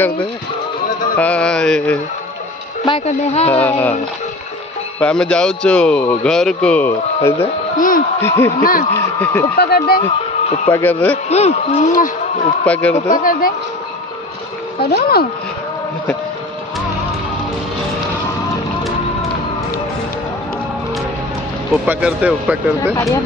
कर दे hi bye कर दे हाय आम जाऊचु घर को मां उपा कर दे उपा कर दे उपा कर दे करो ना उपा करते काढ़िया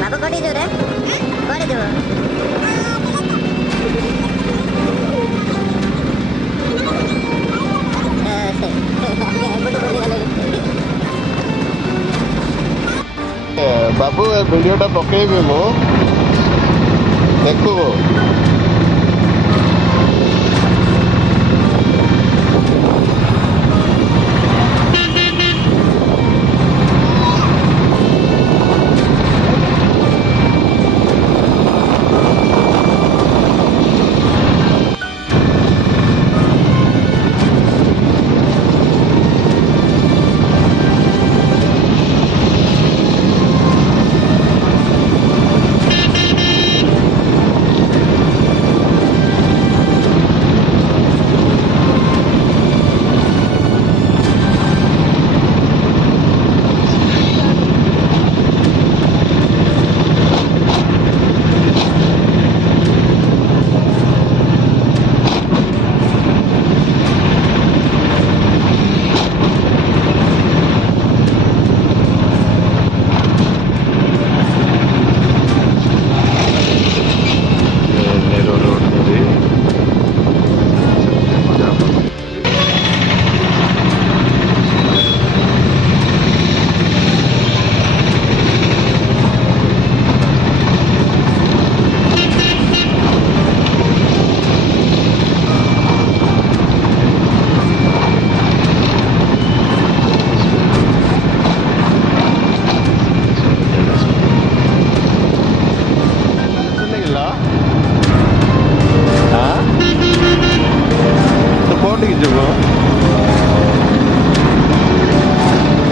बाबू कोड़ी जो रे कोड़ी जो बाबू वीडियोटा पकेबे मो देखो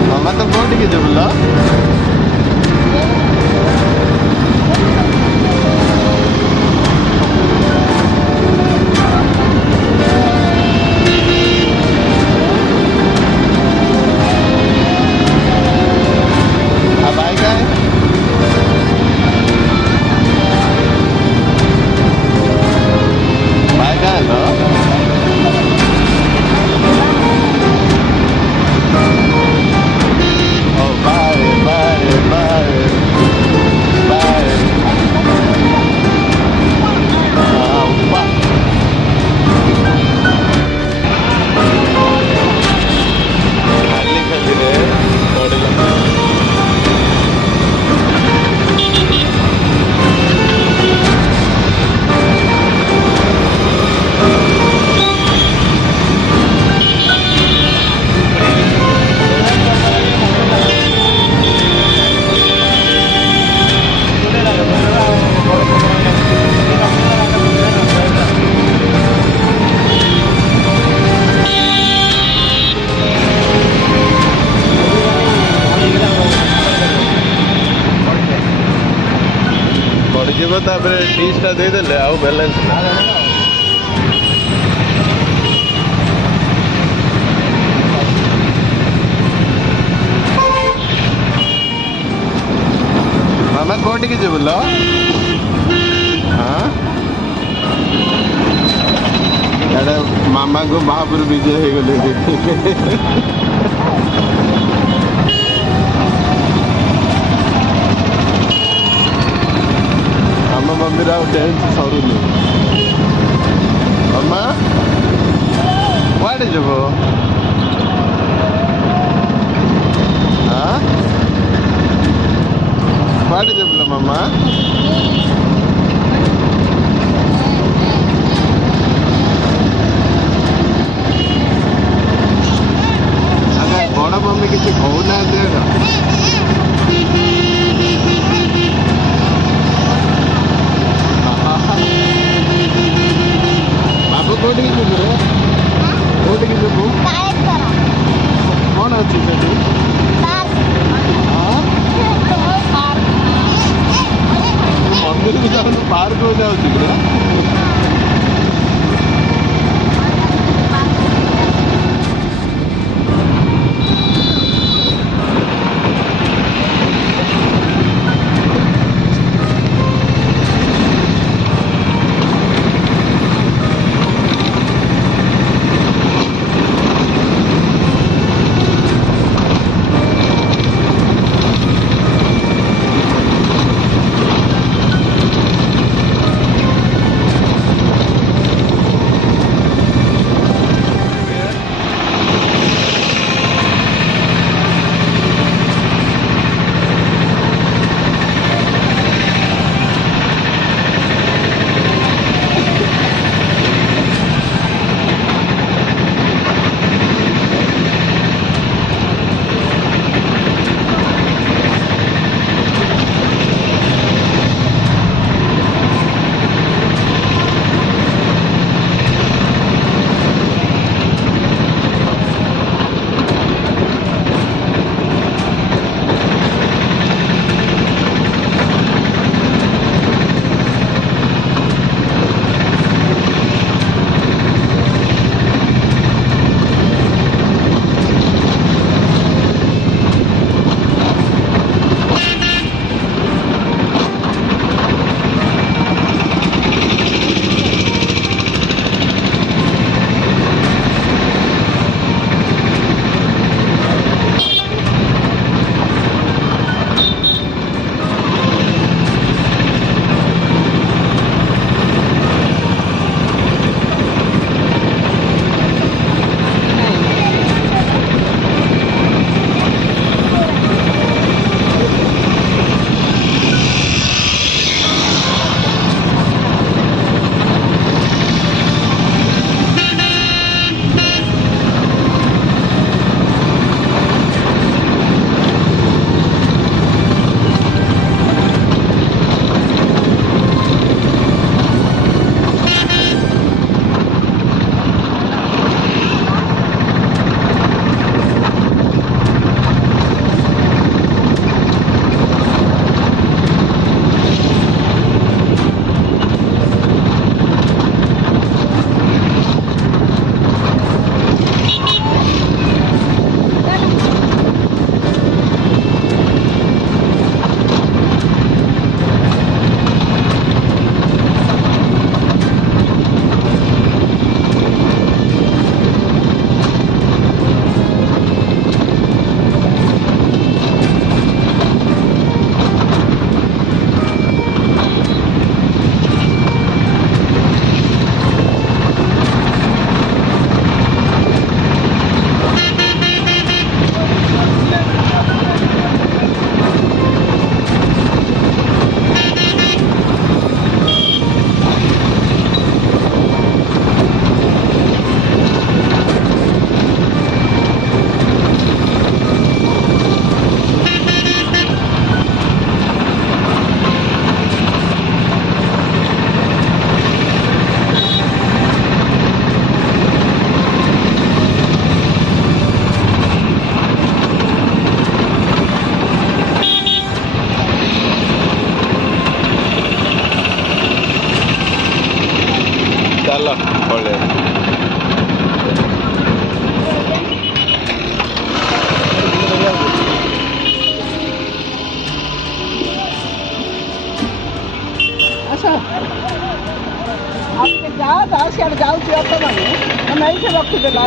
मामा तो कोटिकी जबला डिशटा दे दे आउ बैलेंस मामा कोटी की बोल हाँ मामा को महापुर विजय हो गले मम्मी डांस सरुनी अम्मा कुआडे जब हाँ कुआडे जब मामा बड़ मम्मी किसी कहूना ଅଟୋ ଯାଉଛି ପୁରା। ଚାଲ ପଳେଇବା। ଯାଅ ସିଆଡ଼େ ଯାଉଛି ଅଟୋ ମାନେ ନାଇଁ ସେ ରଖିଦେଲା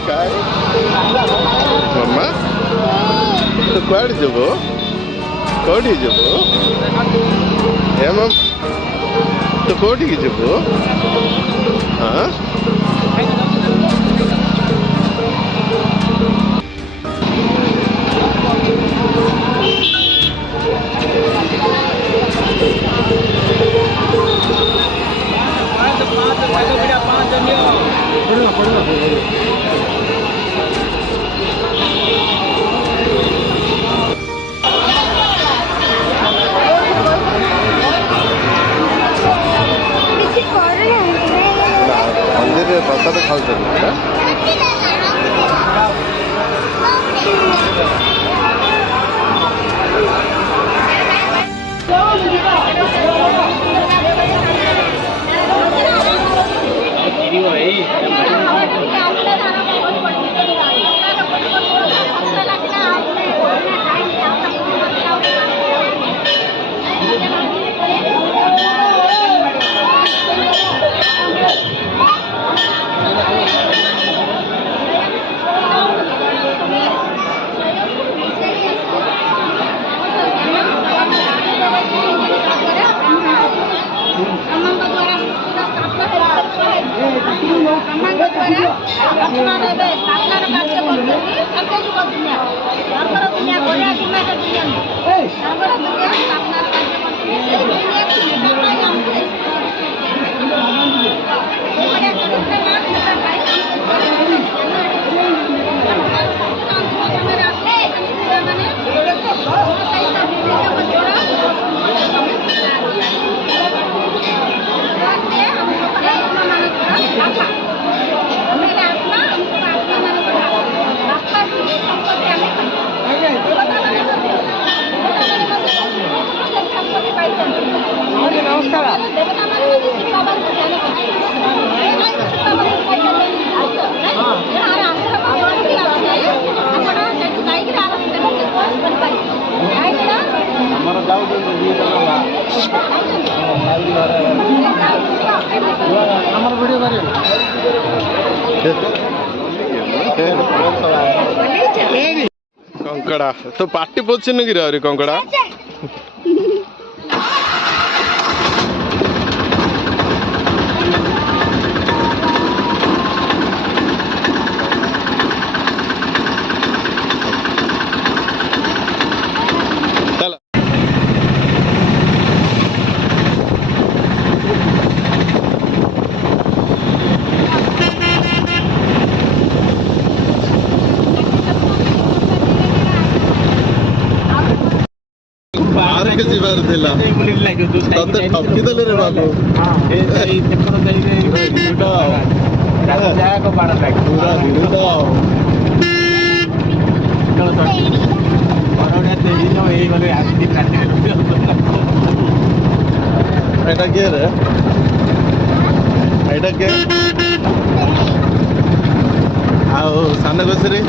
काय मामा तो कुआड़े जब कौटी जब हे माम तो कौटी की जब हाँ ବ୍ରହ୍ମାଙ୍କ ଦ୍ୱାରା ବର୍ତ୍ତମାନ ଏବେ ସ୍ଥାପନାର କାର୍ଯ୍ୟ କରୁଛନ୍ତି ସତ୍ୟ ଯୁଗ ଦୁନିଆ ଧର୍ମର ଦୁନିଆ ବଢିଆ ଦୁନିଆ ଦୁନିଆ ଧର୍ମର ଦୁନିଆ ସ୍ଥାପନାର କାର୍ଯ୍ୟ କରୁଛନ୍ତି ସେଇ ଦୁନିଆକୁ ନେବା ପାଇଁ ଆମକୁ ଏଇଭଳିଆ ଚରିତ୍ରମାନ ନେବା ପାଇଁ कंकड़ा तो पार्टी पोछिन कि रे कंकड़ा ठकिदेले रे बाबू एटा के रे एटा के आओ साने गोसरी